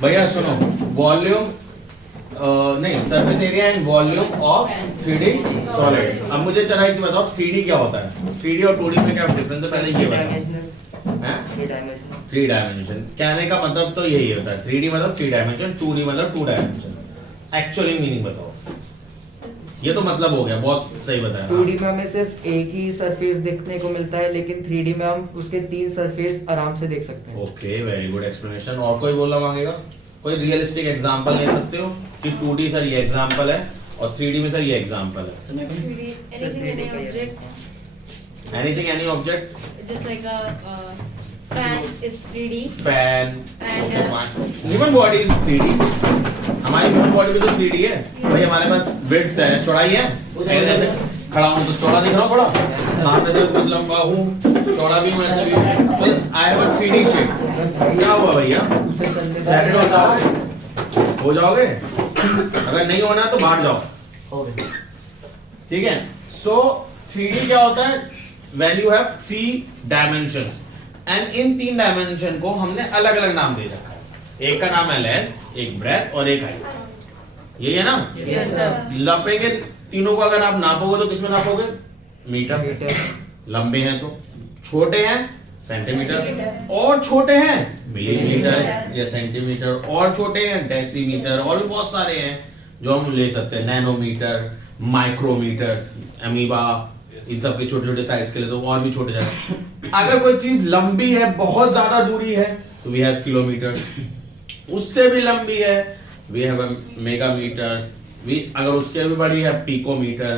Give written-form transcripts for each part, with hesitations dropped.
भैया सुनो, वॉल्यूम नहीं, surface area and volume of 3D solid. अब मुझे चला कि बताओ 3D क्या होता है, 3D और 2D में क्या डिफरेंस है, पहले ये बताओ। 3 डायमेंशन कहने का मतलब तो यही होता है, 3D मतलब 3 डायमेंशन, 2D मतलब 2 डायमेंशन। एक्चुअली मीनिंग बताओ, ये तो मतलब हो गया, बहुत सही बताया। 2D में हमें सिर्फ एक ही सरफेस देखने को मिलता है, लेकिन 3D में हम उसके 3 सरफेस आराम से देख सकते हैं। Okay, very good explanation. और कोई बोलना मांगेगा? कोई रियलिस्टिक एग्जांपल ले सकते हो कि 2D सर ये एग्जांपल है और 3D में सर ये एग्जांपल है। Anything, any object, just like a fan is 3D fan, and human body is 3D। हमारी ह्यूमन बॉडी भी तो 3D है भाई। हमारे पास विड्थ है, चौड़ाई है, ऐसे खड़ा हूं तो चौड़ा दिख रहा हूं, थोड़ा सामने से खुद लंबा हूं, चौड़ा भी हूं, ऐसे भी। I have a 3D shape. क्या हुआ भैया, सेटल हो जाओगे? अगर नहीं होना तो बांट जाओ, ठीक है। सो 3D क्या होता है? when you have 3 dimensions and in 3 dimension को हमने अलग अलग नाम दे रखा है। एक का नाम है लेंथ, एक ब्रेथ और एक हाइट। यही है ना? yes sir लपेगे तीनों को अगर आप नापोगे तो किसमें नापोगे? मीटर। लंबे हैं तो, छोटे हैं सेंटीमीटर, और छोटे हैं मिलीमीटर या सेंटीमीटर, और छोटे हैं डेसीमीटर, और भी बहुत सारे हैं जो हम ले सकते हैं, नैनोमीटर, माइक्रोमीटर, अमीबा, इन सब के छोटे छोटे साइज के लिए तो और भी छोटे जाते। अगर कोई चीज लंबी है, बहुत ज्यादा दूरी है, तो वी हैव किलोमीटर। उससे भी लंबी है, वी हैव मेगामीटर। अगर उसके भी बड़ी है, पिकोमीटर,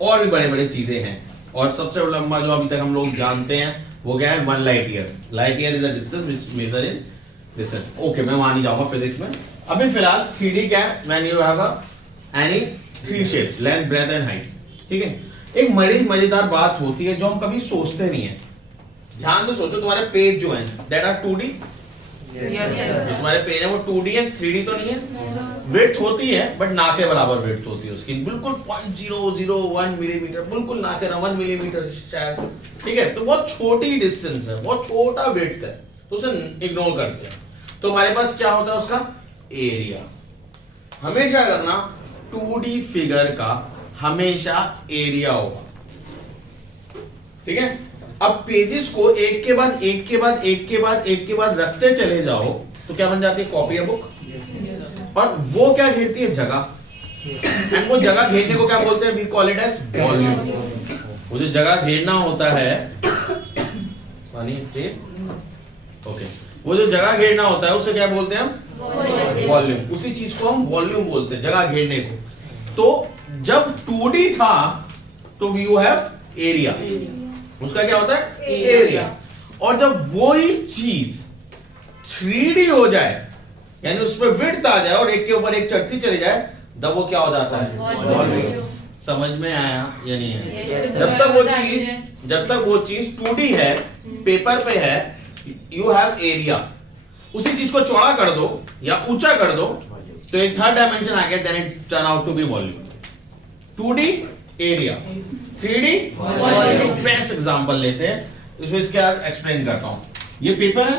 और भी बड़े बड़े चीजें हैं। और सबसे लंबा जो अभी तक हम लोग जानते हैं वो क्या है? 1 light year. Light year is a distance which measure in distance. Okay, मैं वहां नहीं जाऊंगा फिजिक्स में। अभी फिलहाल 3D क्या है? When you have any 3 shapes, length, breadth and height, ठीक है। एक मजेदार बात होती है जो हम कभी सोचते नहीं है। ध्यान से सोचो, तुम्हारे पेज जो हैं that are 2D। yes sir जो तुम्हारे पेज है वो 2D है, 3D तो नहीं है। विड्थ होती है बट ना के बराबर विड्थ होती है उसकी, बिल्कुल 0.001 मिलीमीटर, बिल्कुल ना के 1 मिलीमीटर शायद, ठीक है। तो बहुत छोटी डिस्टेंस है, बहुत छोटा विड्थ है, तो उसे इग्नोर करते हैं। तो हमारे पास क्या होता है उसका? एरिया। हमेशा करना 2D फिगर का हमेशा एरिया होगा, ठीक है। अब पेजेस को एक के बाद एक के बाद एक के बाद एक के बाद रखते चले जाओ तो क्या बन जाती है? कॉपी है, बुक। और वो क्या घेरती है? जगह। एंड वो जगह घेरने को क्या बोलते हैं? We call it as volume. वो जो जगह घेरना होता है, ओके, वो जो जगह घेरना होता है उसे क्या बोलते हैं हम? वॉल्यूम। उसी चीज को हम वॉल्यूम बोलते हैं, जगह घेरने को। तो जब 2D था तो यू हैव एरिया, उसका क्या होता है? एरिया। और जब वही चीज 3D हो जाए, यानी उसमें विड्थ आ जाए और एक के ऊपर एक चढ़ती चली जाए, तब वो क्या हो जाता है? वॉल्यूम। समझ में आया या नहीं है? जब तक वो चीज 2D है, पेपर पे है, यू हैव एरिया। उसी चीज को चौड़ा कर दो या ऊंचा कर दो तो एक थर्ड डायमेंशन आ गया, then it turn out to be volume. 2D area, 3D volume. Best example लेते हैं, इसमें इसका एक्सप्लेन करता हूं। ये पेपर है,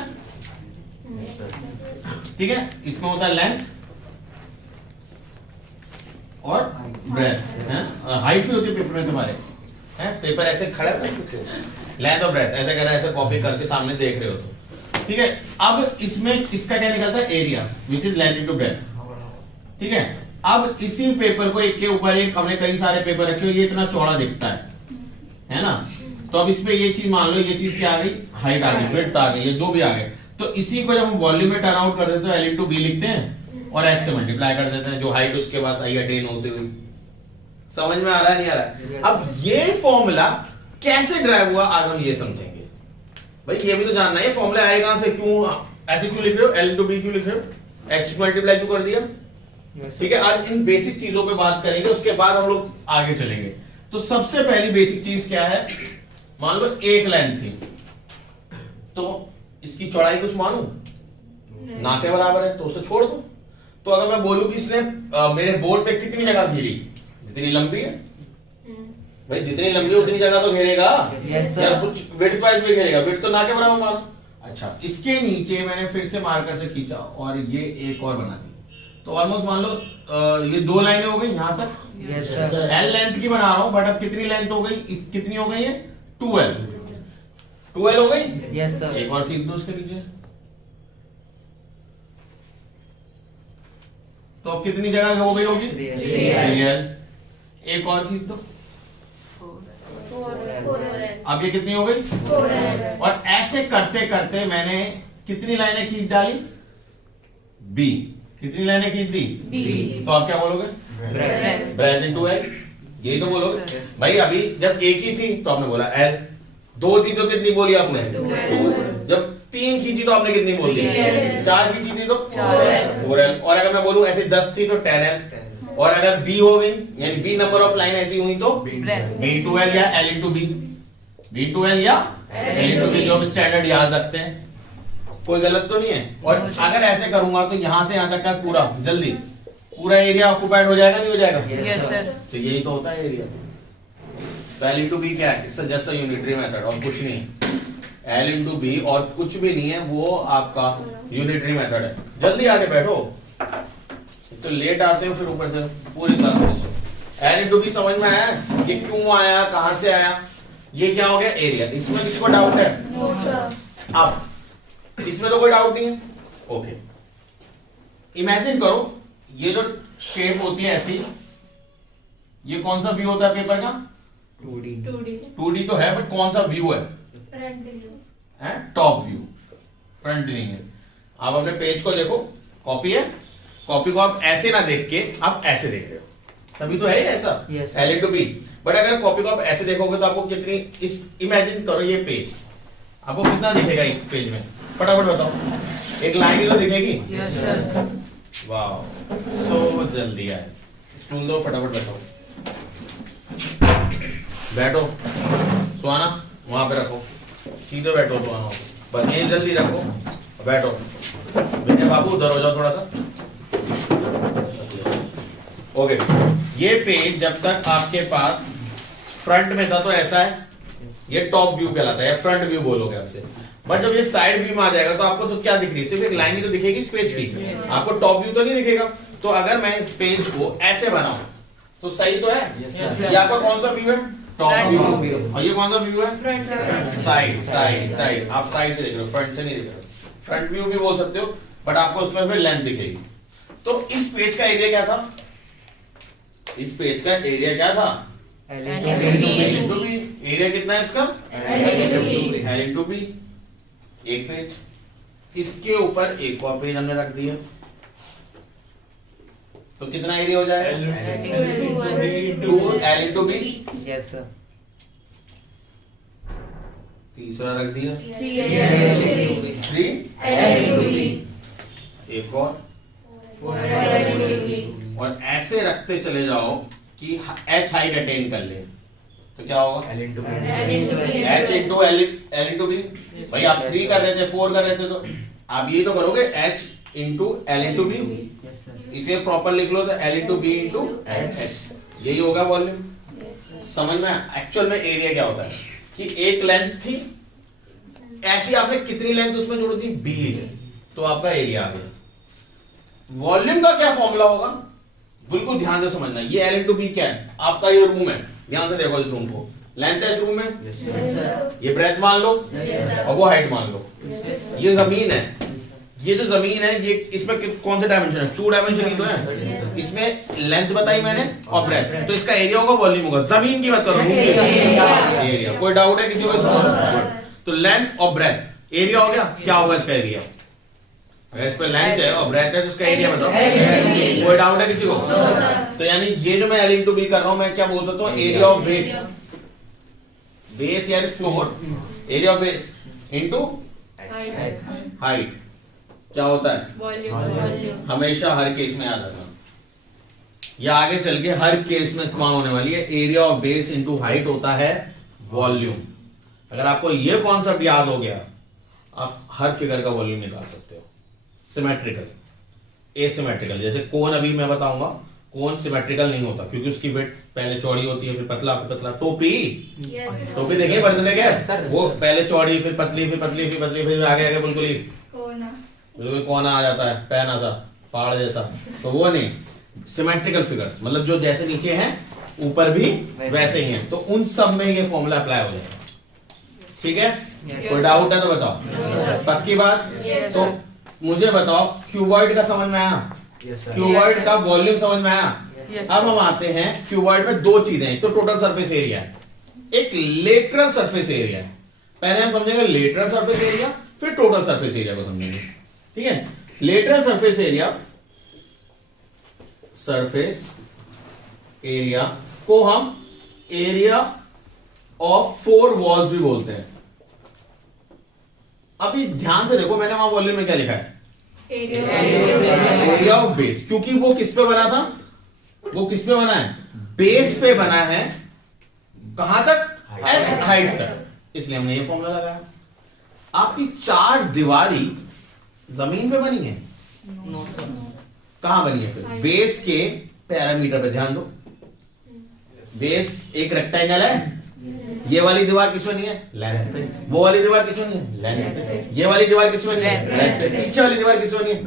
ठीक है, इसमें होता है लेंथ और ब्रेथ है, हाइट भी होती है पेपर में तुम्हारे, है। पेपर ऐसे खड़ा लेंथ और ब्रेथ ऐसे कर, ऐसे कॉपी करके सामने देख रहे हो तो, ठीक है। अब इसमें इसका क्या निकलता है? Area which is length into breadth, ठीक है। अब इसी पेपर को एक के ऊपर एक, हमने कई सारे पेपर रखे हो, ये इतना चौड़ा दिखता है ना। तो अब इसमें ये चीज मान लो, ये चीज क्या आ गई? हाइट आ गई, विड्थ आ गई, जो भी आ गए। तो इसी को जब हम वॉल्यूम में टर्न आउट कर देते हैं, L into B लिखते हैं और H से मल्टीप्लाई कर देते हैं, जो हाइट उसके पास आई अटेन होती हुई। समझ में आ रहा है नहीं आ रहा है? अब ये फॉर्मूला कैसे ड्राइव हुआ आज हम ये समझेंगे। भाई ये भी तो जानना है, फॉर्मूला आएगा कहां से, क्यों ऐसे क्यों लिख रहे हो, L into B क्यों लिख रहे हो, H मल्टीप्लाई क्यों कर दिया, ठीक है। आज इन बेसिक चीजों पे बात करेंगे, उसके बाद हम लोग आगे चलेंगे। तो सबसे पहली बेसिक चीज क्या है? मान लो एक लाइन थी, तो इसकी चौड़ाई कुछ मानू ना के बराबर है, तो उसे छोड़ दो। तो अगर मैं बोलूं कि इसने मेरे बोर्ड पे कितनी जगह घेरी, जितनी लंबी है, भाई जितनी लंबी उतनी जगह तो घेरेगा, या कुछ विड्थ वाइज भी घेरेगा, विड्थ तो ना के बराबर मानो। अच्छा, इसके नीचे मैंने फिर से मार्कर से खींचा और ये एक और बना दी, तो ऑलमोस्ट मान लो ये 2 लाइनें हो गई यहां तक। Yes sir. एल लेंथ की बना रहा हूं, बट अब कितनी लेंथ हो गई, कितनी हो गई है, 12 हो गई। Yes sir. एक और खींच दो उसके नीचे, तो अब कितनी जगह हो गई होगी, 3L। एक और खींच दो, अब ये कितनी हो गई, 4L। और ऐसे करते करते मैंने कितनी लाइनें खींच डाली, बी। कितनी लाइनें खींच दी, B। तो आप क्या बोलोगे, ब्रेथ इनटू एल, यही तो बोलोगे भाई। अभी जब एक ही थी तो आपने बोला एल, 2 थी तो कितनी बोली आपने, 2L। जब 3 खींची तो आपने कितनी बोली, 3L। 4 खींची थी तो 4L। 4L। और अगर मैं बोलूं ऐसे 10 थी तो 10L, और अगर बी हो गई यानी बी नंबर ऑफ लाइन ऐसी हुई तो बी इंटू एल या L into B, B into L या एल इंटू बी, जो भी स्टैंडर्ड याद रखते हैं, कोई गलत तो नहीं है। और अगर ऐसे करूंगा तो यहां से यहां तक का पूरा जल्दी पूरा एरिया ऑक्युपाइड हो जाएगा, नहीं हो जाएगा, यस सर। तो यही तो होता है एरिया। तो एल इंटू बी क्या है, it's just a unitary method और कुछ नहीं। एल इंटू बी और कुछ भी नहीं है, वो आपका यूनिटरी मेथड है। जल्दी आके बैठो, तो लेट आते हो फिर ऊपर से पूरी class miss. L into B समझ में आया, ये क्यों आया, कहां से आया, ये क्या हो गया, एरिया। इसमें किसी को डाउट है, अब इसमें तो कोई डाउट नहीं है, ओके। इमेजिन करो ये जो शेप होती है ऐसी, ये कौन सा व्यू होता है पेपर का, 2D तो है, बट कौन सा व्यू है, टॉप व्यू, फ्रंट नहीं है। आप अपने पेज को देखो, कॉपी है, कॉपी को आप ऐसे ना देख के आप ऐसे देख रहे हो, तभी तो है ऐसा, Yes, L into B. But अगर कॉपी को आप ऐसे देखोगे तो आपको कितनी, इस इमेजिन करो ये पेज, आपको कितना दिखेगा इस पेज में, फटाफट बताओ, एक लाइन ही तो दिखेगी। Yes sir. वाह, सो जल्दी आए, स्टूल दो, फटाफट बैठो, बैठो, सुहाना वहां पे रखो, सीधे बैठो सुहाना, बस ये जल्दी रखो, बैठो। विनय बाबू उधर हो जाओ थोड़ा सा, ओके। ये पेज जब तक आपके पास फ्रंट में था तो ऐसा है, ये टॉप व्यू कहलाता है, फ्रंट व्यू बोलोगे आपसे। बट जब ये साइड व्यू में आ जाएगा तो आपको तो क्या दिख रही है, सिर्फ एक लाइन ही तो दिखेगी इस पेज की, आपको टॉप व्यू तो नहीं दिखेगा। तो अगर मैं इस पेज को ऐसे बनाऊं तो सही तो है, ये आपका कौन सा व्यू है, टॉप व्यू, और ये कौन सा व्यू है, साइड साइड साइड। आप साइड से देख रहे हो, फ्रंट से नहीं देख रहे हो, फ्रंट व्यू भी बोल सकते हो, बट आपको उसमें फिर लेंथ दिखेगी। तो इस पेज का एरिया क्या था, इस पेज का एरिया क्या था, एल इंटू बी। एरिया कितना है इसका, एल इंटू बी, एक पेज, इसके ऊपर एक और पेज हमने रख दिया, तो कितना एरिया हो जाएगा, 2L into B. Yes sir. तीसरा रख दिया 3L। 3, एक और ऐसे रखते चले जाओ कि H हाइट अटेन कर ले, तो क्या होगा, H into L into B. भाई आप 3 कर रहे थे, 4 कर रहे थे, तो आप ये तो करोगे H into L into B, yes sir. इसे प्रॉपर लिख लो, तो L into B into H, यही होगा वॉल्यूम। समझ में, एक्चुअल में एरिया क्या होता है कि एक लेंथ थी, ऐसी आपने कितनी लेंथ उसमें जोड़ दी, बी, तो आपका एरिया आ गया। वॉल्यूम का क्या फॉर्मूला होगा, बिल्कुल ध्यान से समझना। ये एल इंटू बी क्या है, आपका ये रूम है, ध्यान से देखो इस रूम को, लेंथ है इस रूम में, ये ब्रेथ मान लो और वो हाइट मान लो, ये जमीन है, ये जो जमीन है ये, इसमें कौन सा डायमेंशन है, 2 डायमेंशन ही तो है, इसमें लेंथ बताई मैंने और ब्रेथ, तो इसका एरिया होगा, वॉल्यूम होगा। जमीन की बात कर रहा हूं, एरिया। कोई डाउट है किसी को, तो लेंथ और ब्रेथ, एरिया हो गया, क्या होगा इसका एरिया, अगर इस पे लेंथ है और ब्रेथ है तो इसका एरिया बताओ, कोई डाउट है किसी को, तो यानी ये जो मैं एल इंटू बी कर रहा हूं, मैं क्या बोल सकता हूँ, एरिया ऑफ बेस, बेस यानी floor, area of base into height, क्या होता है, वॉल्यूम। हमेशा हर केस में याद रखना, या आगे चल के हर केस में इस्तेमाल होने वाली है, area of base into height होता है वॉल्यूम। अगर आपको ये कॉन्सेप्ट याद हो गया, आप हर फिगर का वॉल्यूम निकाल सकते हो, सिमेट्रिकल, एसिमेट्रिकल। जैसे कोन अभी मैं बताऊंगा, कोन सिमेट्रिकल नहीं होता क्योंकि उसकी वेट पहले चौड़ी होती है फिर पतला फिर पतला। टोपी टोपी देखिए बर्थडे क्या वो पहले चौड़ी फिर पतली फिर पतली फिर पतली फिर आगे आगे बिल्कुल ही बिल्कुल कोना आ जाता है पैना सा पहाड़ जैसा, तो वो नहीं। सिमेट्रिकल फिगर्स मतलब जो जैसे नीचे हैं ऊपर भी वैसे ही हैं, तो उन सब में ये फॉर्मूला अप्लाई हो जाएगा। ठीक है, कोई डाउट है तो बताओ। पक्की बात? तो मुझे बताओ क्यूबॉइड का समझ में आया? क्यूबॉइड का वॉल्यूम समझ में आया? अब हम आते हैं क्यूबॉइड में दो चीजें, एक तो टोटल सरफेस एरिया है, एक लेटरल सरफेस एरिया है। पहले हम समझेंगे लेटरल सरफेस एरिया, फिर टोटल सरफेस एरिया को समझेंगे। ठीक है, लेटरल सरफेस एरिया को हम एरिया ऑफ 4 वॉल्स भी बोलते हैं। अभी ध्यान से देखो, मैंने वहां वॉल्यूम में क्या लिखा है? एरिया ऑफ बेस, क्योंकि वो किस पे बना था? वो किस पे बना है? बेस पे बना है। कहां तक? h हाइट तक, इसलिए हमने ये फॉर्मूला लगाया। आपकी 4 दीवारी जमीन पे बनी है? कहां बनी है फिर? बेस के पैरामीटर पे ध्यान दो। बेस एक रेक्टेंगल है, ये वाली दीवार किस बनी है? लेंथ पे। वो वाली दीवार किस बनी है? लेंथ पे। ये वाली दीवार किस बनी है? लेंथ पे। पीछे वाली दीवार किस बनी है?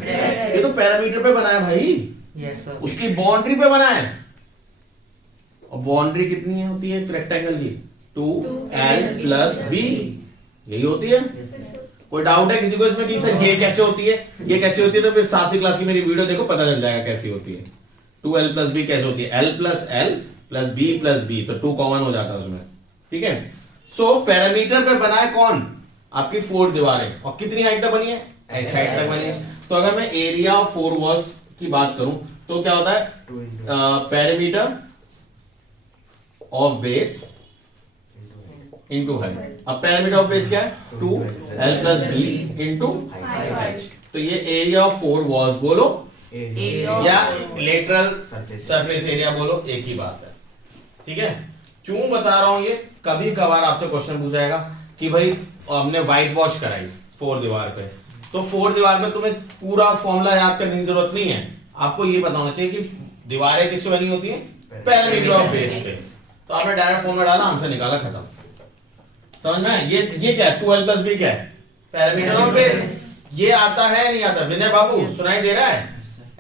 ये तो पैरामीटर पे बना है भाई। Yes sir. उसकी बाउंड्री पे बना है, और बाउंड्री कितनी होती है रेक्टेंगल की? 2l + v, यही होती है। कोई डाउट है किसी को इसमें कि सर ये कैसे होती है, ये कैसे होती है? तो फिर 7वीं क्लास की मेरी वीडियो देखो, पता चल जाएगा कैसी होती है। 2l + b कैसे होती है? l + l + b + b, तो 2 कॉमन हो जाता है उसमें। ठीक है, सो पैरामीटर पे बना है कौन? आपकी 4 दीवारें, और कितनी हाइट तक बनी है? h हाइट तक बनी है। तो अगर मैं एरिया ऑफ 4 वॉल्स की बात करूं तो क्या होता है? Parameter of base into height. अब पैरामीटर ऑफ बेस क्या है? 2l + b into h। तो ये एरिया ऑफ 4 वॉल्स बोलो या लेटरल सरफेस एरिया बोलो, एक ही बात है। ठीक है, क्यों बता रहा हूं ये? कभी कभार आपसे क्वेश्चन पूछा जाएगा कि भाई हमने व्हाइट वॉश कराई 4 दीवार पे, तो 4 दीवार पे तुम्हें पूरा फॉर्मूला याद करने की जरूरत नहीं है। आपको ये पता होना चाहिए कि दीवारें किससे बनी होती हैं? पैरामीटर ऑफ बेस पे। तो आपने डायरेक्ट फॉर्मूला डाला, आंसर निकाला, खत्म। समझ में? ये क्या है? 2l + b क्या है? Parameter of base. ये आता है नहीं आता? विनय बाबू सुनाई दे रहा है?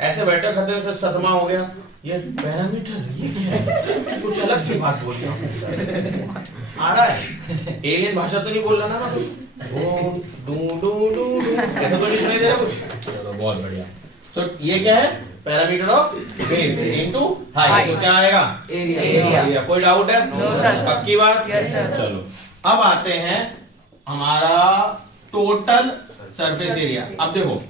ऐसे बैठे खतरे से सदमा हो गया, ये पैरामीटर ये क्या है? कुछ अलग सी बात बोल रहा हूं सर। आ रहा है? एलियन भाषा तो नहीं बोल रहा ना कुछ? ऐसा तो नहीं सुनाई दे रहा कुछ? चलो बहुत बढ़िया। तो ये क्या है? Parameter of base into height. तो क्या आएगा? एरिया। कोई डाउट है? No sir. पक्की बात? Yes sir. चलो अब आते हैं हमारा टोटल सरफेस एरिया। अब देखो,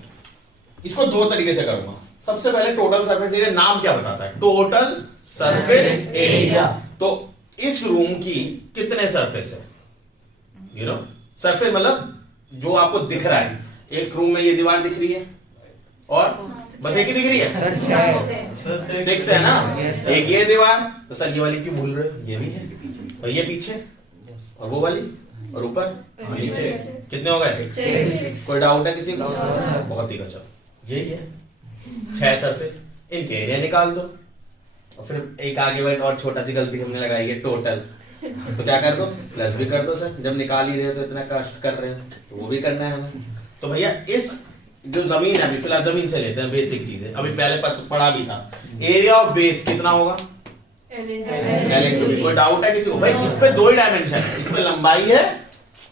इसको 2 तरीके से करूंगा। सबसे पहले टोटल सरफेस एरिया नाम क्या बताता है? Total surface area. तो इस रूम की कितने सरफेस है? यू नो, सरफेस मतलब जो आपको दिख रहा है। एक रूम में ये दीवार दिख रही है और बस एक ही दिख रही है, 6 है ना? एक ये दीवार, तो सर ये वाली क्यों भूल रहे हो? ये भी है, और ये पीछे, और वो वाली, और ऊपर नीचे, कितने हो गए? 6। कोई डाउट है किसी को? बहुत ही गजब, यही है 6 सरफेस। इनके एरिया निकाल दो, और फिर एक आगे वाली और छोटा सी गलती हमने लगाई है, टोटल। तो क्या कर दो? प्लस भी कर दो सर, जब निकाल ही रहे हो तो इतना कष्ट कर रहे हो तो वो भी करना है हमें। तो भैया इस जो जमीन है, अभी फिलहाल जमीन से लेते हैं, बेसिक चीजें अभी पहले पढ़ा भी था। एरिया ऑफ बेस कितना होगा? कोई डाउट है किसी को? भाई इस पे 2 ही डायमेंशन है, इसमें लंबाई है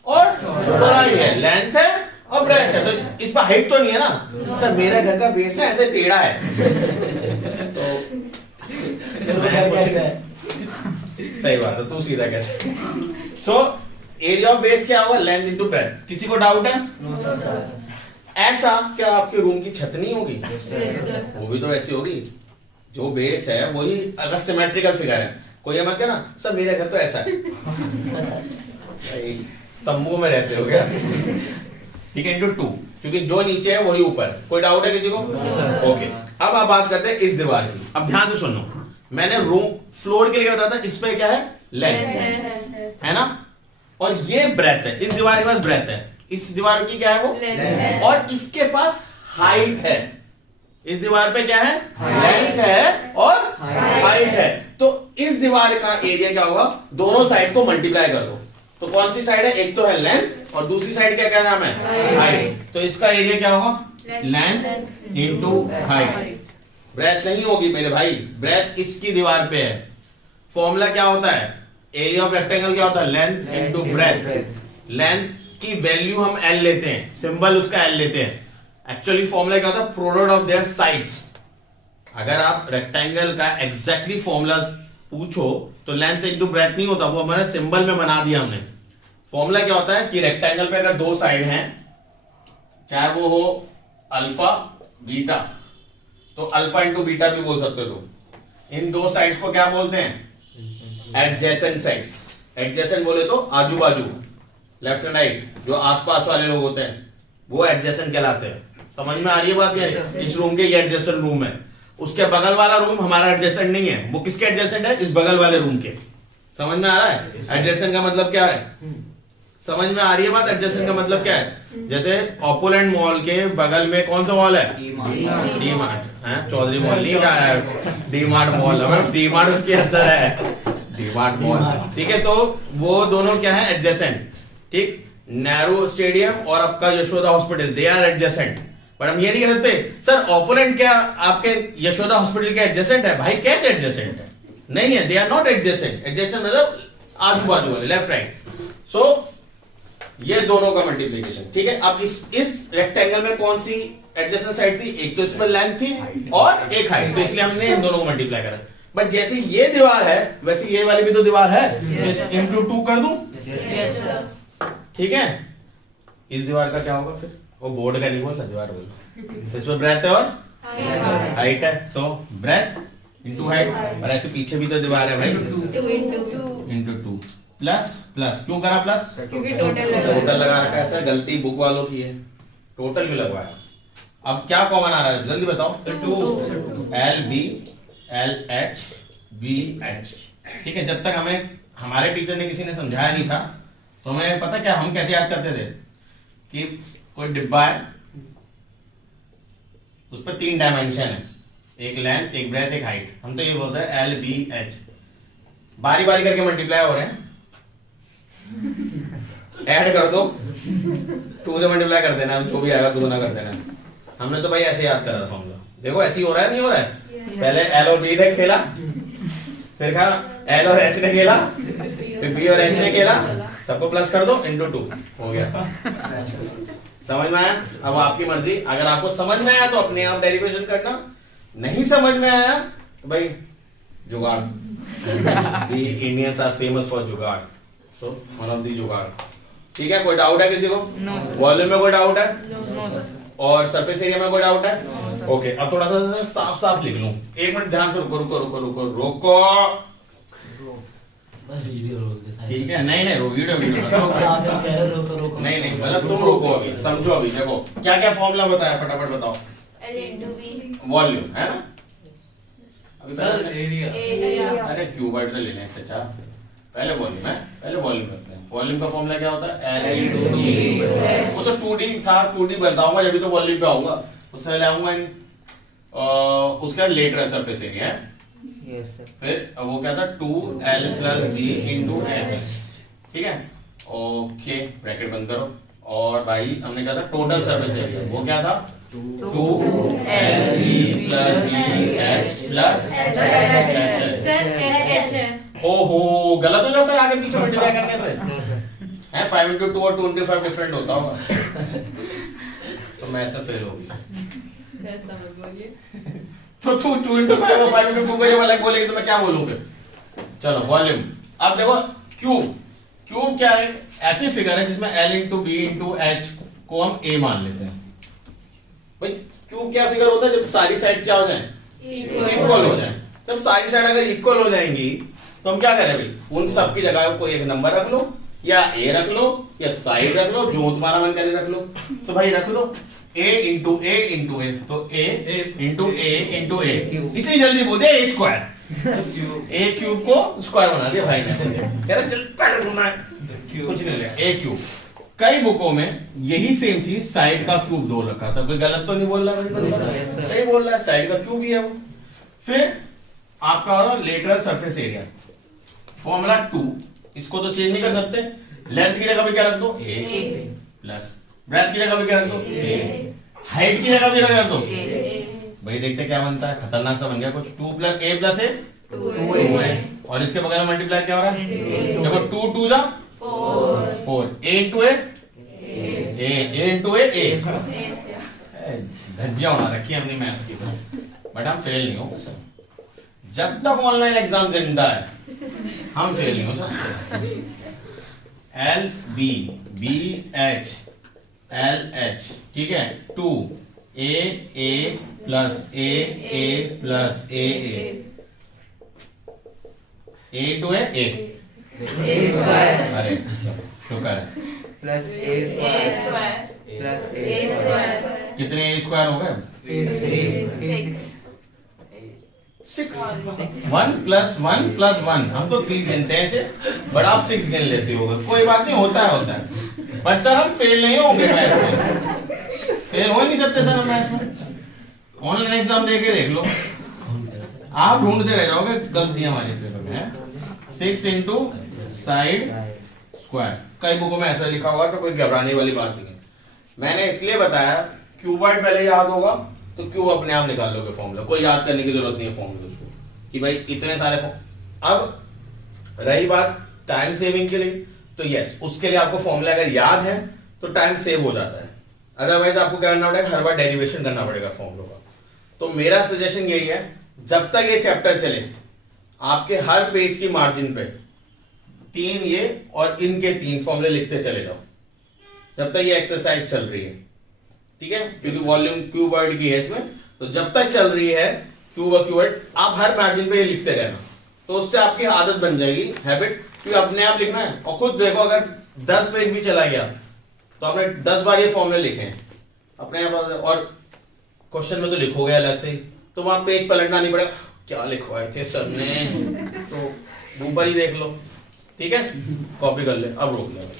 और चौड़ाई है, लेंथ है और ब्रेथ है। तो इस पर हाइट तो नहीं है ना? सर मेरा घर का बेस ना ऐसे टेढ़ा है। तो सही बात है, तू सीधा कैसे? सो एरिया ऑफ बेस क्या होगा? Length into breadth. किसी को डाउट है? ऐसा क्या आपके रूम की छत नहीं होगी? वो भी तो ऐसी होगी, जो बेस है वही। अगर सिमेट्रिकल फिगर है, कोई ये मत कहना सर मेरे घर तो ऐसा है, तंबू में रहते हो क्या? ठीक है, इनटू 2, क्योंकि जो नीचे है वही ऊपर। कोई डाउट है किसी को? ओके, अब आप बात करते हैं इस दीवार की। अब ध्यान से सुनो, मैंने रूम फ्लोर के लिए बताया था, इस पे क्या है? लेंथ है ना, और ये ब्रेथ है। इस दीवार के पास ब्रेथ है, इस दीवार की क्या है? वो। और इसके पास हाइट है, इस दीवार पे क्या है, Height. लेंथ है और Height. हाइट है। तो इस दीवार का एरिया क्या होगा, दोनों साइड को मल्टीप्लाई कर दो। तो कौन सी साइड है, एक तो है लेंथ और दूसरी साइड क्या नाम है, Height. हाइट। तो इसका एरिया क्या होगा, लेंथ इंटू हाइट। ब्रेथ नहीं होगी मेरे भाई, ब्रेथ इसकी दीवार पे है। फॉर्मूला क्या होता है, एरिया ऑफ रेक्टेंगल क्या होता है, लेंथ इंटू ब्रेथ। लेंथ की वैल्यू हम एल लेते हैं, सिंबल उसका एल लेते हैं। एक्चुअली फॉर्मूला क्या होता है, प्रोडक्ट ऑफ देयर साइड्स। अगर आप रेक्टेंगल का एग्जैक्टली फॉर्मूला पूछो तो लेंथ इंटू ब्रेथ नहीं होता, वो हमारे सिंबल में बना दिया हमने। फॉर्मूला क्या होता है कि रेक्टेंगल पे अगर दो साइड हैं, चाहे वो हो अल्फा बीटा, तो अल्फा इंटू बीटा भी बोल सकते हो तुम। इन दो साइड्स को क्या बोलते हैं, एडजेसेंट साइड्स। एडजेसेंट बोले तो आजू बाजू, लेफ्ट एंड राइट, जो आसपास वाले लोग होते हैं वो एडजेसेंट कहलाते हैं। समझ में आ रही है बात, क्या है? इस रूम के ये एडजेसेंट रूम है, उसके बगल वाला रूम हमारा एडजेसेंट नहीं है, वो किसके एडजेसेंट है, इस बगल वाले रूम के। समझ में आ रहा है एडजेसेंट का मतलब क्या है, समझ में आ रही है बात, एडजेसेंट का मतलब क्या है। जैसे ओपोलेंट मॉल के बगल में कौन सा मॉल है, डी मार्ट है, चौधरी मॉल नहीं कहा है, डी मार्ट मॉल है, डी मार्ट उसके अंदर है, डी मार्ट मॉल, ठीक है। तो वो दोनों क्या है, एडजेसेंट। ठीक, नेहरू स्टेडियम और आपका Yashoda hospital, they are adjacent. पर हम ये नहीं कह सकते सर ओपोनेंट क्या आपके यशोदा हॉस्पिटल के एडजेसेंट है, भाई कैसे एडजेसेंट है, नहीं है, they are not adjacent. Adjacent मतलब आजू बाजू वाले, लेफ्ट राइट। सो ये दोनों का मल्टीप्लिकेशन, ठीक है। अब इस रेक्टेंगल में कौन सी एडजेसेंट साइड थी, एक तो इसमें लेंथ थी और एक हाइट, तो इसलिए हमने इन दोनों को मल्टीप्लाई करा। बट जैसे ये दीवार है वैसे ये वाली भी तो दीवार है, इंटू 2 कर दूं, Yes, sir. ठीक है। इस दीवार का क्या होगा फिर, वो बोर्ड का नहीं बोल रहा, दीवार बोल, इसमें ब्रेथ है और हाइट है, तो ब्रेथ इंटू हाइट। और ऐसे पीछे भी तो दीवार है भाई, 2 into 2. इंटू 2 प्लस प्लस, क्यों करा प्लस, क्योंकि टोटल टोटल लगा रखा है सर, गलती बुक वालों की है, टोटल भी लगवाया। अब क्या कॉमन आ रहा है जल्दी बताओ, 2. L B L H B H, ठीक है। जब तक हमें हमारे टीचर ने किसी ने समझाया नहीं था तो हमें पता क्या, हम कैसे याद करते थे कि कोई डिब्बा है, उस पर 3 डायमेंशन है, एक लेंथ एक ब्रेथ एक हाइट। हम तो ये बोलते हैं एल बी एच, बारी बारी करके मल्टीप्लाई हो रहे हैं, ऐड कर दो, 2 से मल्टीप्लाई कर देना, जो भी आएगा 2 गुना कर देना। हमने तो भाई ऐसे याद करा था फॉर्मूला, देखो ऐसे ही हो रहा है, नहीं हो रहा है। पहले एल और बी ने खेला, फिर कहा एल और एच ने खेला, फिर बी और एच ने खेला, सबको प्लस कर दो, इंटू 2 हो गया। समझ में आया, अब आपकी मर्जी, अगर आपको समझ में आया तो अपने आप डेरिवेशन करना, नहीं समझ में आया तो भाई जुगाड़। We Indians are famous for jugaad, so one of the जुगाड़, ठीक है। कोई डाउट है किसी को, वॉल्यूम में कोई डाउट है, No, sir. और सरफेस एरिया में कोई डाउट है, ओके। अब थोड़ा सा साफ साफ लिख लूं, 1 मिनट ध्यान से रुको रुको रुको रुको रुको, ठीक है। नहीं नहीं वीडियो नहीं नहीं, मतलब तुम रुको अभी, समझो अभी। देखो क्या क्या फॉर्मूला बताया, फटाफट बताओ। L into V. वॉल्यूम है ना, अभी सर एरिया Area. अरे क्यूबाइड तो लेने हैं चाचा, पहले वॉल्यूम है, पहले वॉल्यूम करते हैं। वॉल्यूम का फॉर्मूला क्या होता है, L into V। वो तो 2D था, 2D बताऊंगा जब भी तो वॉल्यूम पे आऊंगा, उससे पहले आऊंगा नहीं। उसका लेटर सरफेस एरिया है, यस सर। फिर वो क्या था 2L + V × H, ठीक है। ओके, ब्रैकेट बंद करो। और भाई हमने कहा था टोटल सरफेस एरिया, वो क्या था 2LV + VH + Sir, LH है. ओहो गलत हो जाता है आगे पीछे मल्टीप्लाई करने पे, है 5 × 2 और 2 × 5 डिफरेंट होता होगा, तो मैं ऐसे फेल हो गया। ऐसा मत बोलिए. तो 2 × 5 और 5 × 2 को ये वाला बोलेगी तो मैं क्या बोलूं फिर। चलो वॉल्यूम, अब देखो क्यूब, क्यूब क्या है, ऐसी फिगर है जिसमें L × B × H को हम A मान लेते हैं। भाई क्यूब क्या फिगर होता है, जब सारी साइड्स क्या हो जाए, इक्वल हो जाए। जब सारी साइड अगर इक्वल हो जाएंगी तो हम क्या करें भाई, उन सब की जगह को एक नंबर रख लो, या A रख लो या साइड रख लो, जो तुम्हारा मन करे रख लो। तो भाई रख लो A × A × A, तो A × A × A, इतनी जल्दी बोल दिया A स्क्वायर, A क्यूब को स्क्वायर बना दिया भाई ने, कह रहा चल पहले घूमना है, कुछ नहीं लिया A क्यूब। कई बुकों में यही सेम चीज साइड का क्यूब 2 रखा था। कोई गलत तो नहीं बोल रहा मेरे को? Yes, sir. सही बोल रहा है, साइड का क्यूब ही है वो। फिर आपका लेटरल सरफेस एरिया फॉर्मूला 2, इसको तो चेंज नहीं कर सकते। लेंथ की जगह पे क्या रख दो? a प्लस ब्रेथ की जगह पे क्या रख दो? a हाइट की जगह पे रख दो। भाई देखते क्या बनता है, खतरनाक सा बन गया कुछ। 2 प्लस a प्लस a 2 है, और इसके बगल में मल्टीप्लाई क्या हो रहा है? देखो 2 2 जा 4, a into a धज्जियां उड़ा रखी है हमने मैथ्स की, बट हम फेल नहीं होंगे सर। जब तक ऑनलाइन एग्जाम जिंदा है हम फेल नहीं हो सकते। L B B H L H, ठीक है। 2 A plus A plus A two A अरे चलो शुक्र है। Plus a square plus a square कितने ए स्क्वायर हो गए? 6 1 प्लस 1 प्लस 1, हम तो 3 गिनते हैं, बट आप 6 गिन लेते होगे। कोई बात नहीं, होता है। बट सर हम फेल नहीं होंगे मैथ्स में, फेल हो नहीं सकते सर हम मैथ्स में। ऑनलाइन एग्जाम देके देख लो, आप ढूंढते रह जाओगे गलतियां हमारे पेपर में। 6 इंटू साइड स्क्वायर, कई बुकों में ऐसा लिखा हुआ, तो कोई घबराने वाली बात नहीं है। मैंने इसलिए बताया क्यूबॉइड पहले याद होगा तो क्यूब अपने आप निकाल लोगे फॉर्मूला, कोई याद करने की जरूरत नहीं है फॉर्मूला उसको, कि भाई इतने सारे अब रही बात टाइम सेविंग के लिए, तो यस उसके लिए आपको फॉर्मूला अगर याद है तो टाइम सेव हो जाता है। अदरवाइज आपको क्या करना पड़ेगा, हर बार डेरिवेशन करना पड़ेगा फॉर्मूला का। तो मेरा सजेशन यही है, जब तक ये चैप्टर चले आपके हर पेज की मार्जिन पे 3 ये और इनके 3 फॉर्मूले लिखते चले जाओ, जब तक ये एक्सरसाइज चल रही है, ठीक है। क्योंकि वॉल्यूम क्यूबॉइड की है इसमें, तो जब तक चल रही है क्यूबॉइड आप हर मार्जिन पे ये लिखते रहना, तो उससे आपकी आदत बन जाएगी, हैबिट, क्योंकि अपने आप लिखना है। और खुद देखो अगर 10 पेज भी चला गया तो आपने 10 बार ये फॉर्मूले लिखे हैं अपने आप, और क्वेश्चन में तो लिखोगे अलग से ही, तो वहां पेज पलटना नहीं पड़ेगा, क्या लिखवाए थे सर ने, तो ऊपर ही देख लो, ठीक है। कॉपी कर ले, अब रोक ले।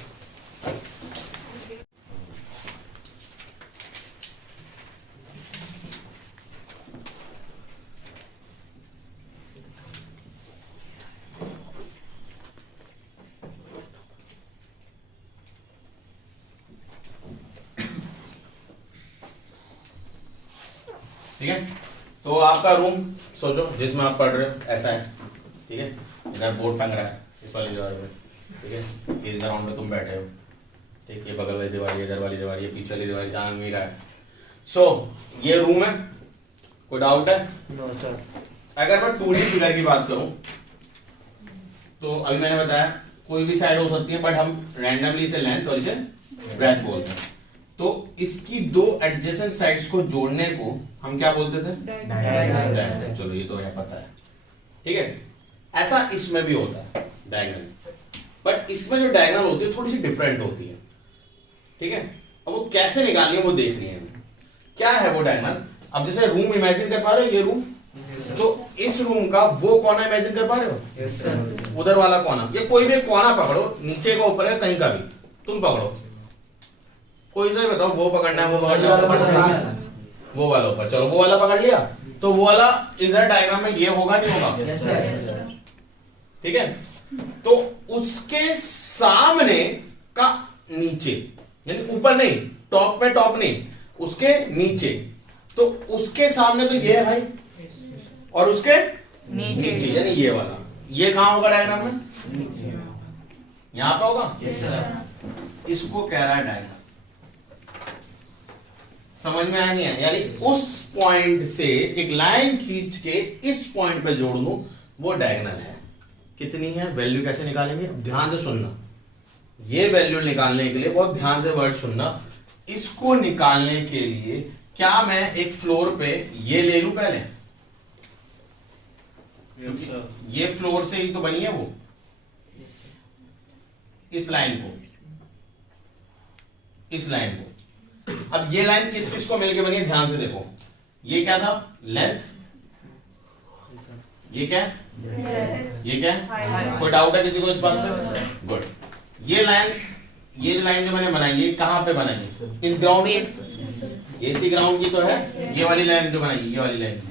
ठीक है, तो आपका रूम सोचो जिसमें आप पढ़ रहे हो ऐसा है, ठीक है। इधर बोर्ड टंग रहा है इस वाली दीवार में, ठीक है। इस ग्राउंड में तुम बैठे हो, ठीक है। बगल वाली दीवार, इधर वाली दीवार, ये पीछे वाली दीवार, जहाँ भी रहा है। सो ये रूम है, कोई डाउट है? No sir. अगर मैं 2D फिगर की बात करूं तो अभी मैंने बताया कोई भी साइड हो सकती है, बट हम रैंडमली इसे लेंथ और इसे ब्रेथ बोलते हैं। तो इसकी 2 एडजेसेंट साइड्स को जोड़ने को हम क्या बोलते थे? डायगोनल। चलो ये तो है पता है, ठीक है। ऐसा इसमें भी होता है डायगोनल, बट इसमें जो डायगोनल होती है थोड़ी सी डिफरेंट होती है, ठीक है। अब वो कैसे निकालनी है वो देखनी है हमें। क्या है वो डायगोनल? अब जैसे रूम इमेजिन कर पा रहे हो, ये रूम, तो इस रूम का वो कोना इमेजिन कर पा रहे हो? Yes sir. उधर वाला कोना, ये कोई भी कोना पकड़ो, नीचे का ऊपर है कहीं का भी तुम पकड़ो, कोई सा बताओ, वो पकड़ना है, वो वो वाला ऊपर, चलो वो वाला पकड़ लिया, तो वो वाला इधर डायग्राम में ये होगा नहीं होगा? Yes sir. ठीक है। तो उसके सामने का नीचे, यानी ऊपर नहीं, टॉप में टॉप नहीं, उसके नीचे, तो उसके सामने तो ये है भाई, और उसके नीचे यानी ये वाला, ये कहां होगा डायग्राम में? यहां पे होगा। Yes sir. इसको कह रहा है डायग्राम, समझ में आया नहीं है? यानी उस पॉइंट से एक लाइन खींच के इस पॉइंट पे जोड़ दूं, वो डायगोनल है। कितनी है वैल्यू, कैसे निकालेंगे? ध्यान से सुनना, ये वैल्यू निकालने के लिए बहुत ध्यान से वर्ड सुनना। इसको निकालने के लिए क्या मैं एक फ्लोर पे ये ले लूं पहले? ये फ्लोर से ही तो बनी है वो, इस लाइन को, इस लाइन को। अब ये लाइन किस किस को मिलके बनी है, ध्यान से देखो। ये क्या था? लेंथ। ये क्या है? ये क्या है? कोई डाउट है किसी को इस बात पे? गुड। ये लाइन ये जो लाइन जो मैंने बनाई ये कहाँ पे बनाई है? इस ग्राउंड पे, इसी ग्राउंड की तो है ये वाली लाइन जो बनाई है, ये वाली लाइन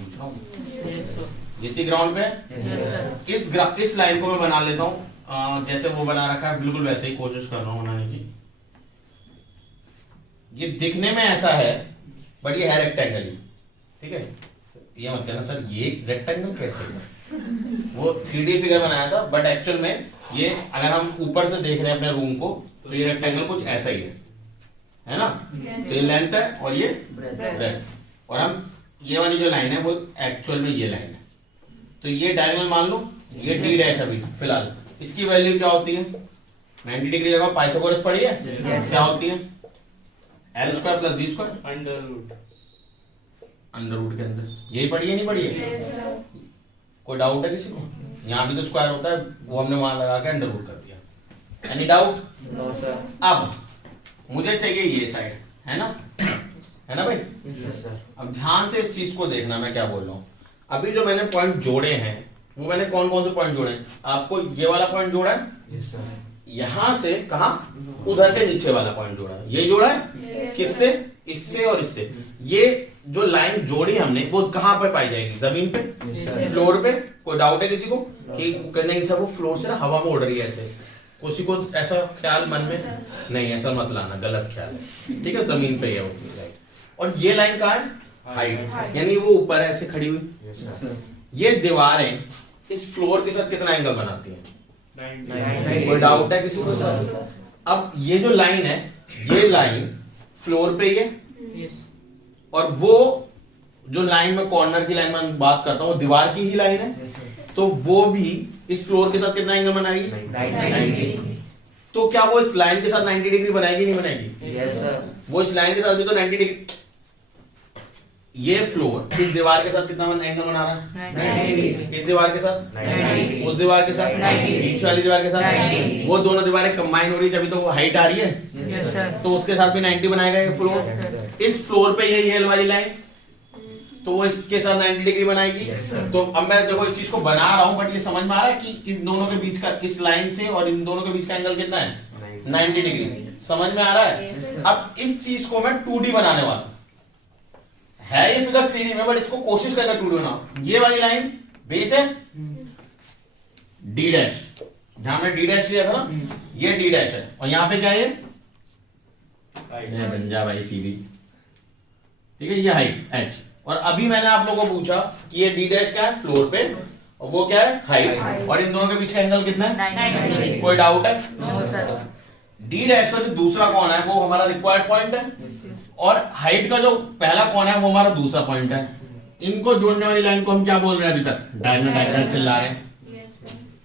इसी ग्राउंड पे। इस लाइन को मैं बना लेता हूँ जैसे वो बना रखा है, बिल्कुल वैसे ही कोशिश कर रहा हूँ बनाने की। ये दिखने में ऐसा है बट ये है रेक्टेंगल ही, ठीक है। ये मत कहना सर ये रेक्टेंगल कैसे है, वो 3D फिगर बनाया था बट एक्चुअल में ये अगर हम ऊपर से देख रहे हैं अपने रूम को तो ये रेक्टेंगल कुछ ऐसा ही है ना। तो ये लेंथ है और ये ब्रेथ, और हम ये वाली जो लाइन है वो एक्चुअल में ये लाइन है। तो ये डायगोनल मान लो, ये डी डैश अभी फिलहाल इसकी वैल्यू क्या होती है? 90 डिग्री लगाओ, पाइथागोरस पढ़ी है? क्या होती है? L square plus B square under root के अंदर, यही पढ़ी है नहीं पढ़ी है? कोई डाउट है किसी को? यहाँ भी तो स्क्वायर होता है, वो हमने वहां लगा के अंडर रूट कर दिया। Any doubt? No sir. अब मुझे चाहिए ये साइड, है ना भाई? अब ध्यान से इस चीज को देखना मैं क्या बोल रहा हूँ। अभी जो मैंने पॉइंट जोड़े हैं वो मैंने कौन कौन से पॉइंट जोड़े हैं? आपको ये वाला पॉइंट जोड़ा है, यहां से कहा उधर के नीचे वाला पॉइंट जोड़ा है, ये जोड़ा है किससे? इससे और इससे। ये जो लाइन जोड़ी हमने वो कहां पे पाई जाएगी? जमीन पे, फ्लोर पे। कोई डाउट है किसी को कि कहने की वो फ्लोर से ना हवा में उड़ रही है ऐसे? किसी को ऐसा ख्याल मन में नहीं, ऐसा मत लाना, गलत ख्याल है, ठीक है। जमीन पे है वो लाइन, और ये लाइन कहाँ है? हाइट, यानी वो ऊपर है ऐसे खड़ी हुई। ये दीवारें इस फ्लोर के साथ कितना एंगल बनाती हैं? कोई डाउट है किसी को? अब ये जो लाइन है ये लाइन फ्लोर पे ही है, और वो जो लाइन में कॉर्नर की लाइन में बात करता हूँ वो दीवार की ही लाइन है, तो वो भी इस फ्लोर के साथ कितना एंगल बनाएगी? 90। तो क्या वो इस लाइन के साथ 90 डिग्री बनाएगी नहीं बनाएगी? Yes sir. वो इस लाइन के साथ भी तो 90 डिग्री। ये फ्लोर इस दीवार के साथ कितना एंगल बना रहा है? 90 डिग्री। इस दीवार के साथ 90, उस दीवार के साथ 90, बीच वाली दीवार के साथ 90। वो दोनों दीवारें कंबाइन हो रही है तभी तो वो हाइट आ रही है, यस सर। तो उसके साथ भी 90 बनाएगा ये फ्लोर। इस फ्लोर पे ये वाली लाइन, तो वो इसके साथ 90 डिग्री बनाएगी। तो अब मैं देखो इस चीज को बना रहा हूं बट ये समझ में आ रहा है कि इन दोनों के बीच का, इस लाइन से और इन दोनों के बीच का एंगल कितना है? 90 डिग्री। समझ में आ रहा है? अब इस चीज को मैं 2D बनाने वाला हूं। है ये फिगर 3D में बट इसको कोशिश करके 2D बनाओ। ये वाली लाइन बेस है डी डैश, जहां मैं डी डैश लिया था ना, ये डी डैश है, और यहां पे क्या है? बन जा भाई सीधी, ठीक है। ये हाइट एच, और अभी मैंने आप लोगों को पूछा कि ये डी डैश क्या है? फ्लोर पे, और वो क्या है? हाइट, और इन दोनों के बीच का एंगल कितना है? 90। कोई डाउट है? No sir. डी डैश का जो दूसरा कौन है वो हमारा रिक्वायर्ड पॉइंट है, और हाइट का जो पहला कौन है वो हमारा दूसरा पॉइंट है। इनको जोड़ने वाली लाइन को हम क्या बोल रहे हैं? अभी तक डायगोनल चिल्ला रहे हैं।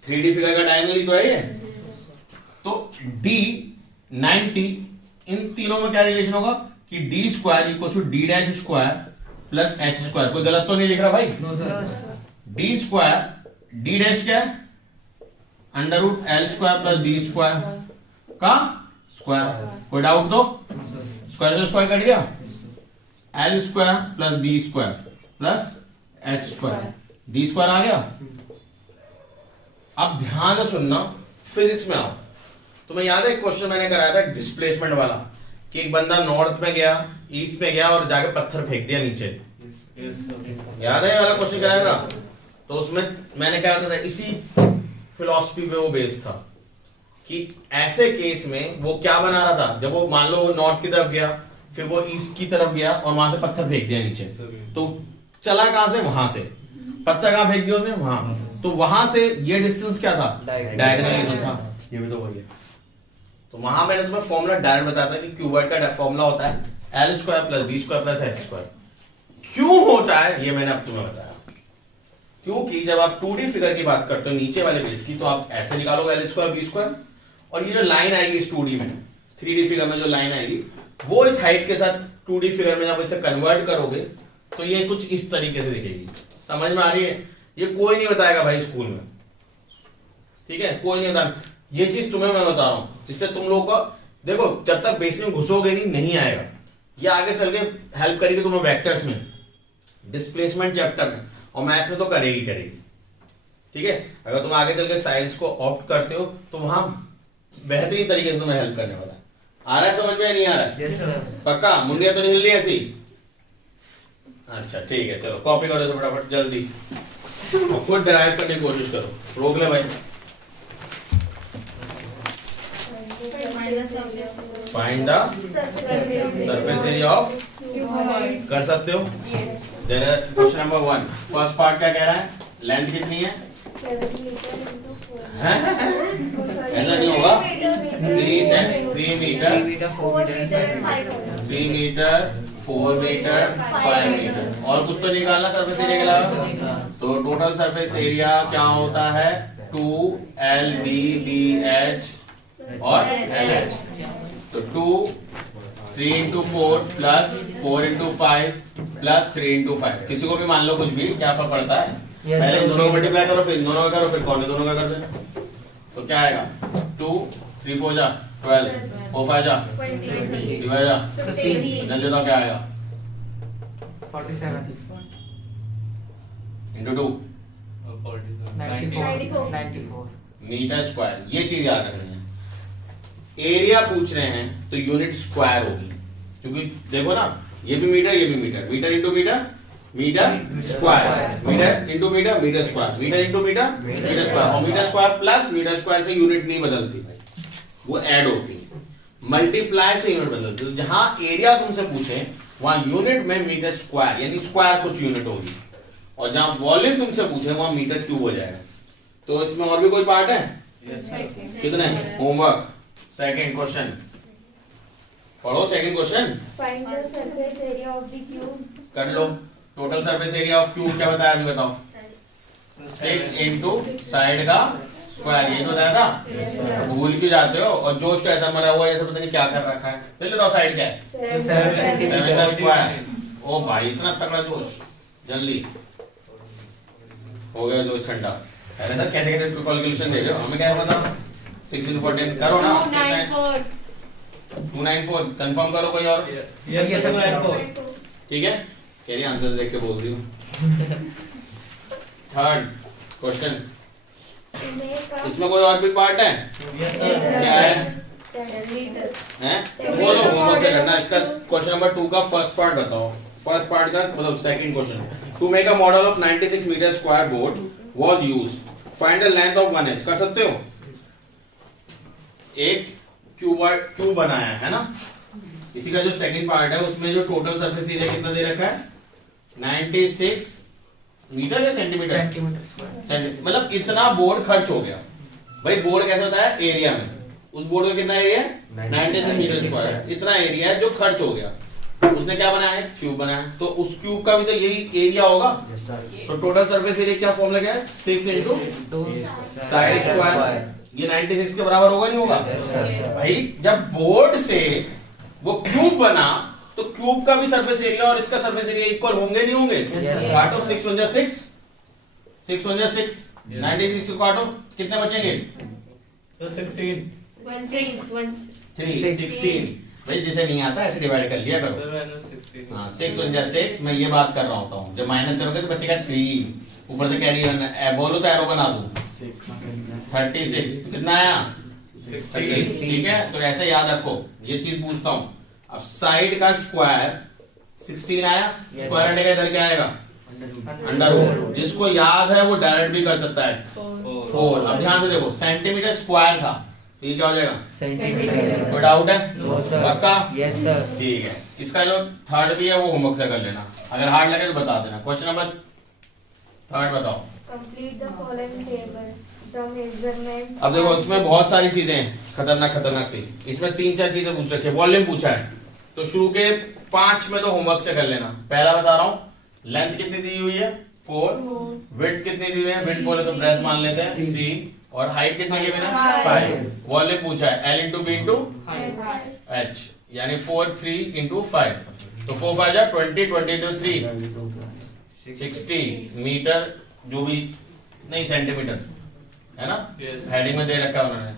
3D फिगर का डायगोनल ही तो है ये। तो D 90, इन तीनों में क्या रिलेशन होगा कि D square equal to D dash square plus H square. कोई गलत तो नहीं लिख रहा भाई? No sir. D square D dash क्या है? Under root L square plus B square का स्क्वायर। कोई डाउट तो? स्क्वायर से स्क्वायर कट गया, L square plus B square plus H square, D square आ गया। अब ध्यान से सुनना, फिजिक्स में आओ। तुम्हें याद है क्वेश्चन मैंने कराया था डिस्प्लेसमेंट वाला, कि एक बंदा नॉर्थ में गया, ईस्ट में गया और जाके पत्थर फेंक दिया नीचे। याद है ये वाला क्वेश्चन कराया था? तो उसमें मैंने क्या था, इसी फिलॉसफी पे वो बेस्ड था कि ऐसे केस में वो क्या बना रहा था, जब वो मान लो वो नॉर्थ की तरफ गया, फिर वो ईस्ट की तरफ गया और वहां से पत्थर फेंक दिया नीचे, तो चला कहां से? वहां से। पत्थर कहां फेंक दिया उसने? वहां। तो वहां से ये डिस्टेंस क्या था? डायगोनल ही तो था। ये भी तो वही है। तो वहां मैंने तुम्हें फॉर्मूला डायरेक्ट बताया था कि क्यूबॉइड का फॉर्मूला होता है L square plus B square plus H square. क्यों होता है ये मैंने अब तुम्हें बताया, क्योंकि जब आप 2D फिगर की बात करते हो नीचे वाले बेस की, तो आप ऐसे निकालोगे एल स्क्वायर बी स्क्वायर, और ये जो लाइन आएगी इस 2D में, 3D फिगर में जो लाइन आएगी वो इस हाइट के साथ 2D फिगर में जब इसे कन्वर्ट करोगे तो ये कुछ इस तरीके से दिखेगी। समझ में आ रही है? ये कोई नहीं बताएगा भाई स्कूल में, ठीक है? कोई नहीं बताएगा। ये चीज तुम्हें मैं बता रहा हूं, जिससे तुम लोग को देखो जब तक बेसिक में घुसोगे नहीं आएगा। ये आगे चल के हेल्प करेगी तुम्हें वेक्टर्स में, डिस्प्लेसमेंट चैप्टर में, और मैथ्स में तो करेगी। ठीक है? अगर तुम आगे चल के साइंस को ऑप्ट करते हो तो वहां बेहतरीन तरीके से तुम्हें हेल्प करने वाला है। आ रहा है समझ में या नहीं आ रहा है? Yes sir. पक्का? मुंडिया तो नहीं हिल रही ऐसी? अच्छा ठीक है, चलो कॉपी करो तो फटाफट जल्दी, और खुद डिराइव करने की कोशिश करो। रोक ले भाई। Find the surface area of, कर सकते हो? क्वेश्चन नंबर 1 फर्स्ट पार्ट क्या कह रहा है? लेंथ कितनी है? ऐसा नहीं होगा। 3 मीटर 3 मीटर 4 मीटर 5 मीटर, और कुछ तो निकालना सरफेस एरिया के अलावा। तो टोटल सरफेस एरिया क्या होता है? 2LBBH और LH। तो 2 3 into 4 plus 4 into 5 plus 3 into 5, किसी को भी मान लो कुछ भी, क्या फर्क पड़ता है? पहले इन दोनों को मल्टीप्लाई करो, फिर इन दोनों का करो, फिर कौन दोनों का कर देना। तो क्या आएगा? 2 3 4 जा 12, 4 5 जा 3 जा, जल्दी बताओ क्या आएगा? 47 into 2 94 मीटर स्क्वायर। ये चीज याद रखनी है। एरिया पूछ रहे हैं तो यूनिट स्क्वायर होगी, क्योंकि देखो ना, ये भी मीटर ये भी metre, metre into metre metre square, metre into metre metre square, metre into metre metre square, और metre square plus metre square से यूनिट नहीं बदलती, वो ऐड होती है। मल्टीप्लाई से यूनिट बदलती है। जहां एरिया तुमसे पूछे वहां यूनिट में मीटर स्क्वायर यानी स्क्वायर कुछ यूनिट होगी, और जहां वॉल्यूम तुमसे पूछे वहां मीटर क्यूब हो जाएगा। तो इसमें और भी कोई पार्ट है? कितने? होमवर्क सेकंड क्वेश्चन पढ़ो। Second question Find the surface area of the cube. कर लो। Total surface area of cube क्या बताया अभी बताओ? 6 इंटू साइड का स्क्वायर, ये तो बताया था। भूल क्यों जाते हो? और जोश कैसा मरा हुआ है, ऐसा पता नहीं क्या कर रखा है। चलो बताओ साइड क्या है? 7 का स्क्वायर। ओ भाई इतना तगड़ा जोश, जल्दी हो गया जोश ठंडा। अरे सर कैसे कैसे कैलकुलेशन दे रहे हो, हमें क्या पता? 6 into 14 करो ना। 294 कंफर्म करो कोई और? ठीक है, कह रही आंसर देख के बोल रही हूँ। थर्ड क्वेश्चन, इसमें कोई और भी पार्ट है? क्या है? हैं? बोलो होमवर्क से करना। इसका क्वेश्चन नंबर 2 का फर्स्ट पार्ट बताओ। फर्स्ट पार्ट का मतलब second question, to make a model of 96 metre square board was used, find the length of 1 inch. कर सकते हो? एक क्यूब बनाया है ना, इसी का जो सेकंड पार्ट है उसमें जो टोटल सरफेस एरिया कितना दे रखा है? 96 मीटर या सेंटीमीटर? सेंटीमीटर। मतलब इतना बोर्ड खर्च हो गया। भाई बोर्ड कैसा होता है? एरिया में। उस बोर्ड का कितना एरिया है? 96 मीटर स्क्वायर। इतना एरिया है जो खर्च हो गया। उसने क्या बनाया है? क्यूब बनाया। तो उस क्यूब का भी तो यही एरिया होगा। तो टोटल सरफेस एरिया क्या फॉर्मूला क्या है? 6 इंटू साइड स्क्वायर। ये 96 के बराबर होगा नहीं होगा? भाई जब बोर्ड से वो क्यूब बना तो क्यूब का भी सरफेस एरिया और इसका सरफेस एरिया इक्वल होंगे नहीं होंगे? काटो 6 1 जा 6, 6 1 जा 6, 96 को काटो, कितने बचेंगे? 16। भाई जिसे नहीं आता ऐसे डिवाइड कर लिया करो। हाँ 6 1 जा 6, मैं ये बात कर रहा होता हूँ। जब माइनस करोगे तो बचेगा 3, ऊपर से कैरी करना, बोलो तो एरो बना दूं। 36 कितना आया? 36। ठीक है, तो ऐसे याद रखो। ये चीज पूछता हूं। अब साइड का स्क्वायर 16 आया, स्क्वायर हटेगा इधर क्या आएगा? Under root. जिसको याद है वो डायरेक्ट भी कर सकता है। 4। अब ध्यान से देखो, सेंटीमीटर स्क्वायर था, तो ये क्या हो जाएगा? सेंटीमीटर। कोई डाउट है? No sir. पक्का? Yes sir. ठीक है, इसका जो थर्ड भी है वो होमवर्क से कर लेना, अगर हार्ड लगे तो बता देना। क्वेश्चन नंबर 3 बताओ। Complete the following table. The measurements. अब देखो इसमें बहुत सारी चीजें हैं, खतरनाक सी। इसमें 3-4 चीजें पूछ रखी है। वॉल्यूम पूछा है, तो शुरू के 5 में तो होमवर्क से कर लेना। पहला बता रहा हूँ, लेंथ कितनी दी हुई है? 4। विड्थ कितनी दी हुई है? विड्थ बोले तो ब्रेथ मान लेते हैं 3, और हाइट कितनी की मैंने? 5। वॉल्यूम पूछा है L into B into H, यानी 4 3 इंटू 5, तो 4 5 जा 20, 20 इंटू 3 60 मीटर, जो भी नहीं सेंटीमीटर है ना। हेडिंग में दे रखा है उन्होंने,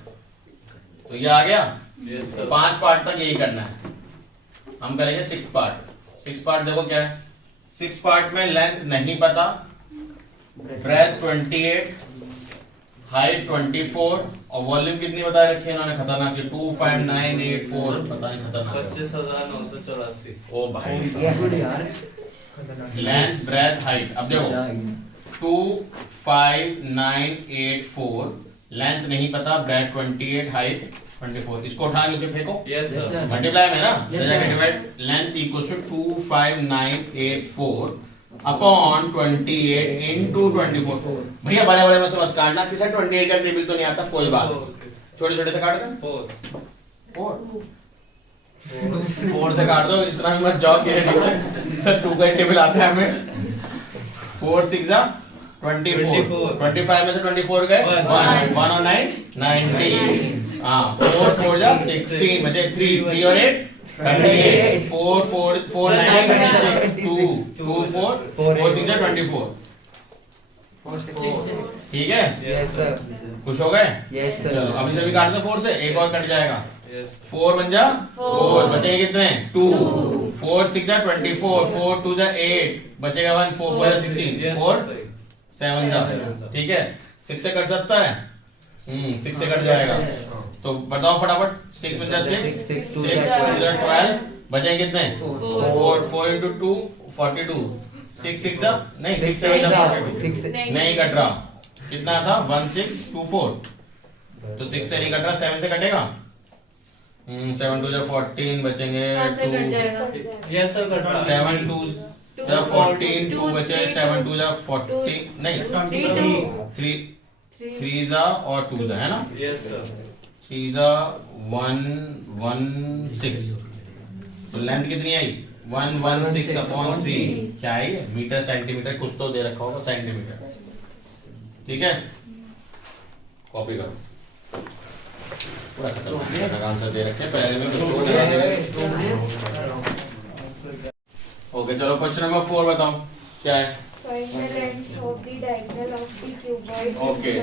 तो ये आ गया। 5 पार्ट तक यही करना है। हम करेंगे 6 पार्ट। 6 पार्ट देखो क्या है? 6 पार्ट में लेंथ नहीं पता, ब्रेथ 28, हाइट 24 और वॉल्यूम कितनी बता रखी है इन्होंने खतरनाक से 25984 पता नहीं खतरनाक 25,984। ओ भाई ये गुड यार खतरनाक लेंथ ब्रेथ हाइट अब देखो 25984 लेंथ नहीं पता ब्रेथ 28 हाइट 24 इसको उठा नीचे फेंको Yes, sir. Yes, sir. Multiply में ना Yes, sir. Length equals to 25984 upon 28 into 24 भैया बड़े बड़े में से मत काटना किसी 28 का टेबल तो नहीं आता कोई बात छोटे छोटे से काट दे 4 से काट दो इतना भी मत जाओ कि 2 का टेबल आता है हमें 4 6 जा 24 25 में से 24 गए 1 1 और 9 19 हाँ 4 4 जा 16 बचे 3 3 और 8 38 4 4 4 9 26 2 2 4 4 6 जा 24 ठीक है यस सर खुश हो गए यस चलो सर अभी से भी काट दो 4 से एक और कट जाएगा Yes. 4 बन जा 4 4 बचेंगे कितने 2 4 6 जा 24 4 2 जा 8 बचेगा 1 4 4 जा 16 Yes, 4 sir. 7 जा ठीक है 6 से कट सकता है 6 से कट जाएगा तो बताओ फटाफट 6 बन जा 6 Six, 6 two जा 2 जा 12 बचेंगे कितने 4 4 into 2 42 6 6 जा नहीं 6 7 जा 42 6 नहीं कट रहा कितना था 1624 तो 6 से नहीं कट रहा 7 से कटेगा 7 2 जा 14 बचेंगे कहाँ से कट 2 जाएगा? Yes, sir. कट रहा है। 7 2 जा 14 2 बचे 7 2 जा 40 नहीं 3 3 जा और 2 जा है ना Yes, sir. 3 जा 1 1 6 तो लेंथ कितनी आई 116 अपॉन 3 क्या आई मीटर सेंटीमीटर कुछ तो दे रखा होगा सेंटीमीटर ठीक है कॉपी करो पूरा खत्म आंसर दे रखे पहले में कुछ और लगा देंगे ओके चलो क्वेश्चन नंबर 4 बताओ क्या है Find the length of the diagonal of the cuboid. Okay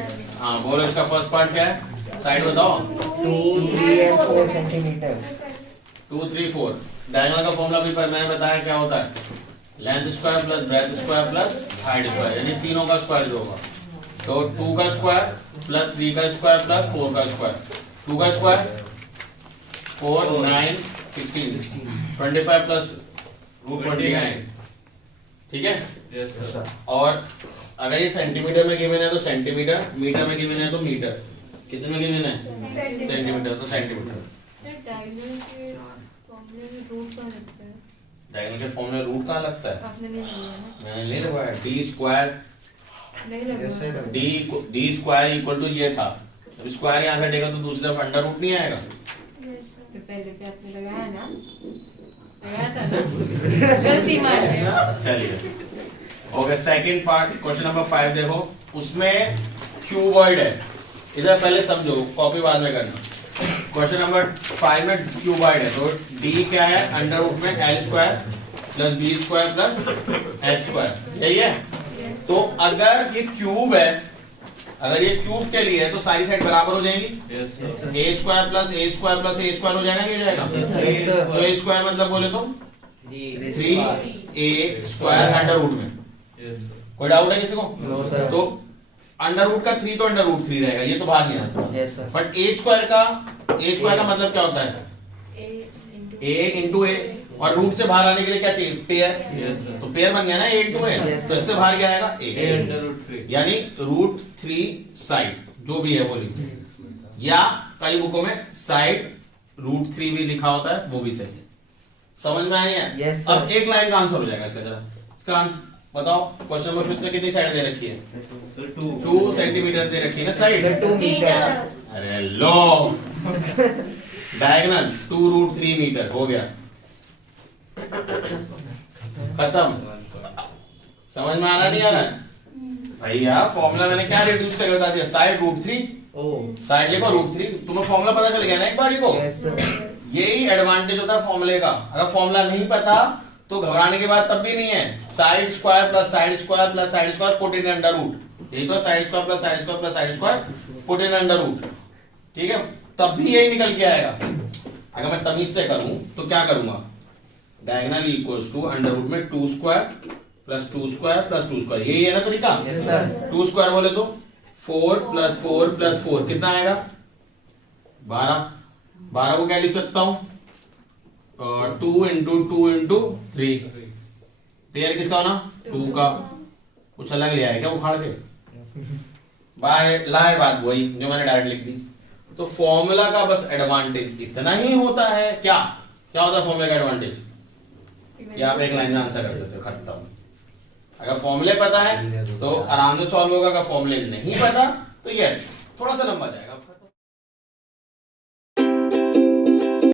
हाँ बोलो इसका फर्स्ट पार्ट क्या है साइड बताओ 2 3 and 4 सेंटीमीटर 2 3 4 डायगोनल का फॉर्मूला भी मैंने बताया क्या होता है length square plus breadth square plus height square यानी तीनों का स्क्वायर जो होगा तो 2 का स्क्वायर प्लस 3 का स्क्वायर प्लस 4 का स्क्वायर 2 का स्क्वायर 4 9 16 25 प्लस रूट 29 ठीक है Yes, sir. और अगर ये सेंटीमीटर में गिवन है तो सेंटीमीटर मीटर में गिवन है तो मीटर कितने में गिवन है सेंटीमीटर तो सेंटीमीटर डायगोनल के फॉर्मूले में रूट कहाँ लगता है? डायगोनल के फॉर्म में रूट कहाँ लगता है आपने नहीं लगाया ना? मैंने नहीं लगाया डी स्क्वायर नहीं लगाया। डी स्क्वायर इक्वल टू ये था अब स्क्वायर यहाँ कटेगा तो दूसरी तरफ अंडर रूट नहीं आएगा तो पहले पे आपने लगाया ना? लगाया था ना? गलती मान गए। चलिए okay second part question number 5 देखो उसमें क्यूबॉइड है इधर पहले समझो कॉपी बाद में करना क्वेश्चन नंबर 5 में क्यूबॉइड है तो डी क्या है अंडर रूट में L square plus B square plus H square यही है तो अगर ये क्यूब है अगर ये क्यूब के लिए है तो सारी साइड बराबर हो जाएंगी Yes, sir. ए स्क्वायर प्लस ए स्क्वायर प्लस ए स्क्वायर हो जाएगा नहीं हो जाएगा Yes, sir. तो ए स्क्वायर मतलब बोले तो 3 ए स्क्वायर अंडर रूट में Yes, sir. कोई डाउट है किसी को नो सर तो अंडर रूट का 3 तो अंडर रूट 3 रहेगा ये तो बाहर नहीं आता yes sir but A square का मतलब क्या होता है ए इंटू ए और रूट से बाहर आने के लिए क्या चाहिए पेयर Yes, sir. तो पेयर बन गया ना ए इंटू ए Yes, तो इससे बाहर क्या आएगा A ए under root 3. यानी रूट 3 साइड जो भी है वो लिखते या कई बुकों में साइड रूट 3 भी लिखा होता है वो भी सही है समझ में आई है Yes, sir. अब एक लाइन का आंसर हो जाएगा इसका जरा इसका आंसर बताओ क्वेश्चन नंबर 5 में कितनी साइड दे रखी है So 2. 2 सेंटीमीटर दे रखी है ना साइड 2 मीटर अरे लो डायगोनल 2 रूट 3 मीटर हो गया खत्म समझ में आ रहा नहीं आ रहा भैया फॉर्मूला मैंने क्या रिड्यूस करके बता दिया साइड रूट 3 ओ साइड लिखो रूट 3 तुम्हें फॉर्मूला पता चल गया ना एक बार लिखो यस सर यही एडवांटेज होता है फॉर्मूले का अगर फॉर्मूला नहीं पता तो घबराने की बात तब भी नहीं है side square plus side square plus side square put in under root यही तो side square plus side square plus side square put in under root ठीक है तब भी यही निकल के आएगा अगर मैं तमीज से करूं तो क्या करूंगा diagonal equals to under root में 2 square plus 2 square plus 2 square यही है ना तरीका यस सर 2 स्क्वायर बोले तो 4 + 4 + 4 कितना आएगा 12। 12 को क्या लिख सकता हूं 2 × 2 × 3। पेयर किसका होना 2 का। कुछ अलग ले आए क्या उखाड़ के बाय लाए बात वही जो मैंने डायरेक्ट लिख दी। तो फॉर्मूला का बस एडवांटेज इतना ही होता है। क्या क्या होता है फॉर्मूला का एडवांटेज कि आप एक लाइन में आंसर कर देते हो खत्म। अगर फॉर्मूले पता है तो आराम से सॉल्व होगा। अगर फॉर्मूले नहीं पता तो यस थोड़ा सा लंबा जाएगा।